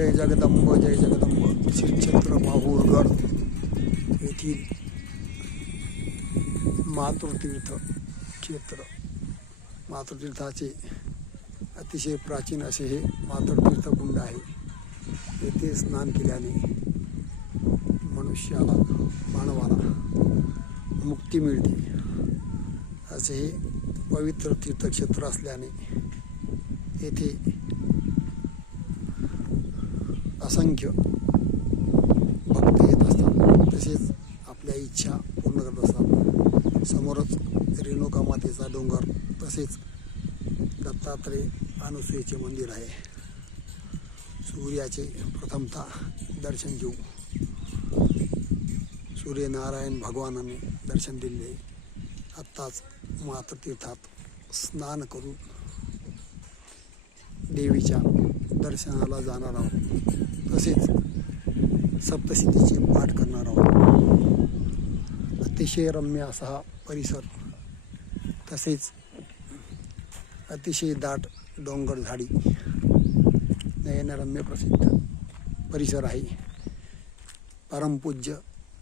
जय जगदंब जय जगदंब. श्री क्षेत्र माहूरगड येथील मातृतीर्थ क्षेत्र. मातृतीर्थाचे अतिशय प्राचीन असे हे मातृतीर्थ कुंड आहे. येथे स्नान केल्याने मनुष्याला मानवाला मुक्ती मिळते. असे हे पवित्र तीर्थक्षेत्र असल्याने येथे असंख्य भक्त येत असतात. तसेच आपल्या इच्छा पूर्ण करत असतात. समोरच रेणुका मातेचा डोंगर तसेच दत्तात्रय अनुसुयेचे मंदिर आहे. सूर्याचे प्रथमतः दर्शन घेऊ सूर्यनारायण भगवानाने दर्शन दिले. आत्ताच मातृतीर्थात स्नान करून देवीच्या दर्शनाला जाणार आहोत. तसेच सप्तसिद्धीचे पाठ करणार आहोत. अतिशय रम्य असा हा परिसर तसेच अतिशय दाट डोंगर झाडी नयनरम्य प्रसिद्ध परिसर आहे. परमपूज्य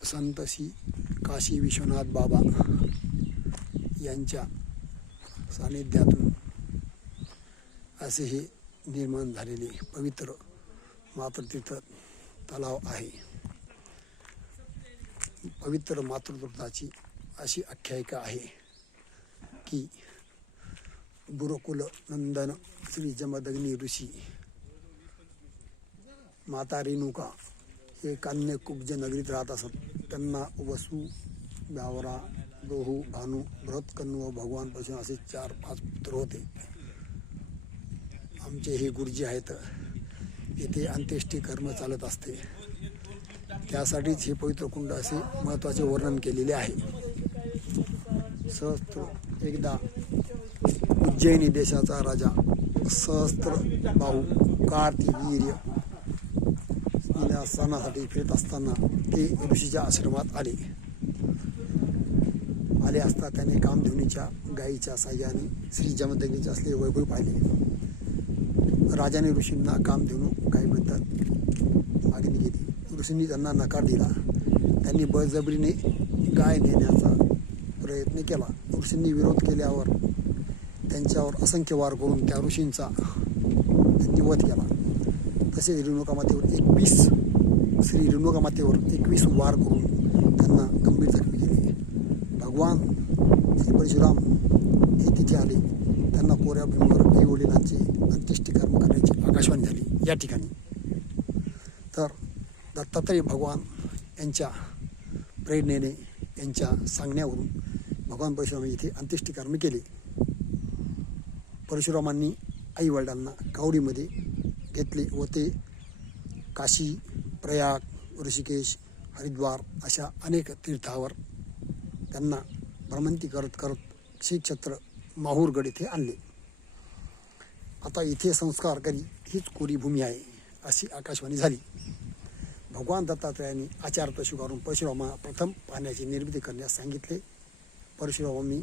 संत श्री काशी विश्वनाथ बाबा यांच्या सानिध्यातून असे हे निर्माण झालेले पवित्र मातृतीर्थ तलाव आहे. पवित्र मातृदुर्गाची अशी आख्यायिका आहे की गुरुकुल नंदन श्री जमदग्नी ऋषी माता रेणुका हे कान्यकुब्ज नगरीत राहत असत. त्यांना वसु गावरा दोहू भानू बृहत्कन्नू व भगवानपासून असे चार पाच पुत्र होते. आमचे हे गुरुजी आहेत. येथे अंत्येष्टी कर्म चालत असते. त्यासाठीच हे पवित्र कुंड असे महत्त्वाचे वर्णन केलेले आहे. सहस्त्र एकदा उज्जैनी देशाचा राजा सहस्त्र भाऊ कार्तिवीर्य या सणासाठी फिरत असताना ते ऋषीच्या आश्रमात आले. आले असता त्याने कामधुनीच्या गायीच्या साह्याने श्री जमदग्नीचे असलेले वैभव पाहिले. राजाने ऋषींना काम देऊन काही म्हणतात मागणी केली ऋषींनी त्यांना नकार दिला. त्यांनी बळजबरीने गाय नेण्याचा प्रयत्न केला. ऋषींनी विरोध केल्यावर त्यांच्यावर असंख्य वार करून त्या ऋषींचा त्यांनी वध केला. तसेच रेणुका मातेवर एकवीस श्री रेणुका मातेवर एकवीस वार करून त्यांना गंभीर जखमी केली. भगवान श्री परशुराम तिथे आले. त्यांना कोऱ्या भूमीवर आई वडिलांचे अंत्येष्टिकर्म करण्याची आकाशवाणी झाली. या ठिकाणी. तर दत्तात्रय भगवान यांच्या प्रेरणेने यांच्या सांगण्यावरून भगवान परशुराम इथे अंत्येष्टीकर्म केले. परशुरामांनी आई वडिलांना कावडीमध्ये घेतले व ते काशी प्रयाग ऋषिकेश हरिद्वार अशा अनेक तीर्थावर त्यांना भ्रमंती करत करत श्रीक्षेत्र माहूरगड इथे आणले. आता इथे संस्कार करी हीच कोरी भूमी आहे अशी आकाशवाणी झाली. भगवान दत्तात्रयाने आचार्य स्वीकारून परशुरामा प्रथम पाण्याची निर्मिती करण्यास सांगितले. परशुरामांनी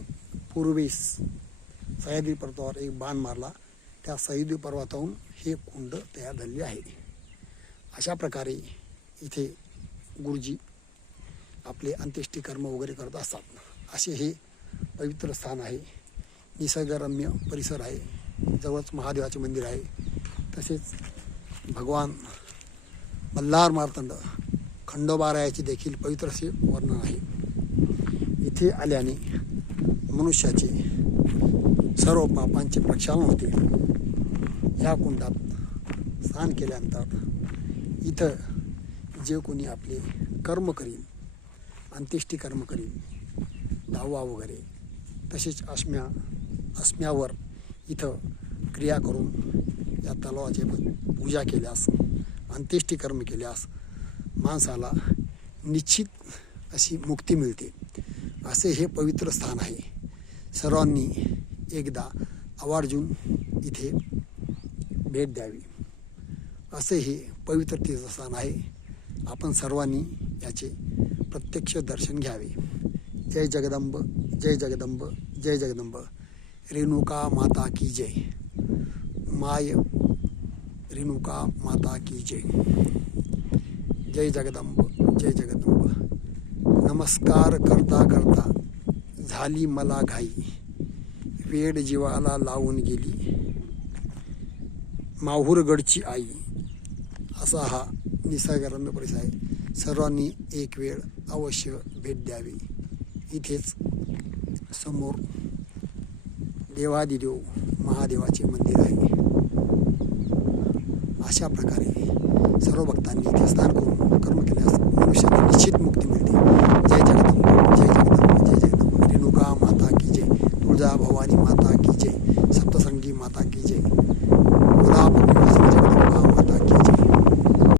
पूर्वेस सह्याद्री पर्वतावर एक बाण मारला. त्या सह्याद्री पर्वताहून हे कुंड तयार झालेले आहे. अशा प्रकारे इथे गुरुजी आपले अंत्येष्टी कर्म वगैरे करत असतात. असे हे पवित्र स्थान आहे. निसर्गरम्य परिसर आहे. जवळच महादेवाचे मंदिर आहे. तसेच भगवान मल्हार मार्तंड खंडोबारायाचे देखील पवित्र असे वर्णन आहे. इथे आल्याने मनुष्याचे सर्व पापांचे प्रक्षालन होते. ह्या कुंडात स्नान केल्यानंतर इथं जे कोणी आपले कर्म करील अंत्येष्टी कर्म करील दहावा वगैरे तसेच अस्म्या अस्म्यावर इथं क्रिया करून या तलावाचे पूजा केल्यास अंत्येष्टी कर्म केल्यास माणसाला निश्चित अशी मुक्ती मिळते. असे हे पवित्र स्थान आहे. सर्वांनी एकदा आवर्जून इथे भेट द्यावी. असे हे पवित्र तीर्थस्थान आहे. आपण सर्वांनी याचे प्रत्यक्ष दर्शन घ्यावे. जय जगदंब जय जगदंब जय जगदंब. रेणुका माता की जय। माय रेणुका माता की जय। जय जगदंब जय जगदंब। नमस्कार करता करता झाली मला घाई। वेड जीवाला लावून गेली माहूरगडची आई। असा हा निसर्गरम्य परिसर आहे सर्वांनी एक वेळ अवश्य भेट द्यावी। इथेच समोर देवादिदेव महादेवाचे मंदिर आहे. अशा प्रकारे सर्व भक्तांनी इथे स्नान करून कर्म केल्यास मनुष्याला निश्चित मुक्ती मिळते. जय जगदंब.